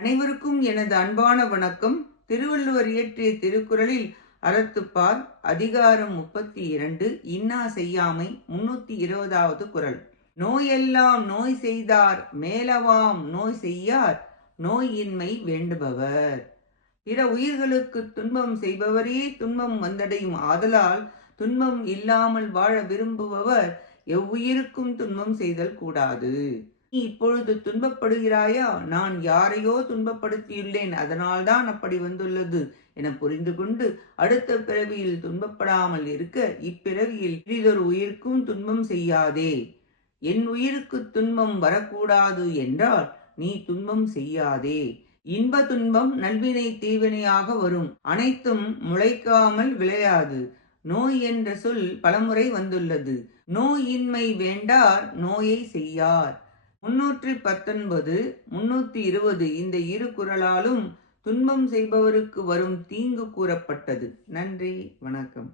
அனைவருக்கும் எனது அன்பான வணக்கம். திருவள்ளுவர் இயற்றிய திருக்குறளில் அறத்துப்பால் அதிகாரம் 32 இன்னா செய்யாமை 320வது குறள். நோயெல்லாம் நோய் செய்தார் மேலவாம் நோய் செய்யார் நோயின்மை வேண்டுபவர். பிற உயிர்களுக்கு துன்பம் செய்பவரே துன்பம் வந்தடையும் ஆதலால் துன்பம் இல்லாமல் வாழ விரும்புபவர் எவ்வுயிருக்கும் துன்பம் செய்தல் கூடாது. நீ இப்பொழுது துன்பப்படுகிறாயா? நான் யாரையோ துன்பப்படுத்தியுள்ளேன், அதனால்தான் அப்படி வந்துள்ளது என புரிந்து கொண்டு அடுத்த பிறவியில் துன்பப்படாமல் இருக்க இப்பிறவியில் பிறிதொரு உயிர்க்கும் துன்பம் செய்யாதே. என் உயிருக்கு துன்பம் வரக்கூடாது என்றால் நீ துன்பம் செய்யாதே. இன்ப துன்பம் நல்வினை தீவினையாக வரும். அனைத்தும் முளைக்காமல் விளையாது. நோய் என்ற சொல் பலமுறை வந்துள்ளது. நோயின்மை வேண்டார் நோயை செய்யார். 319, 320 இந்த இரு குறளாலும் துன்பம் செய்பவருக்கு வரும் தீங்கு கூறப்பட்டது. நன்றி, வணக்கம்.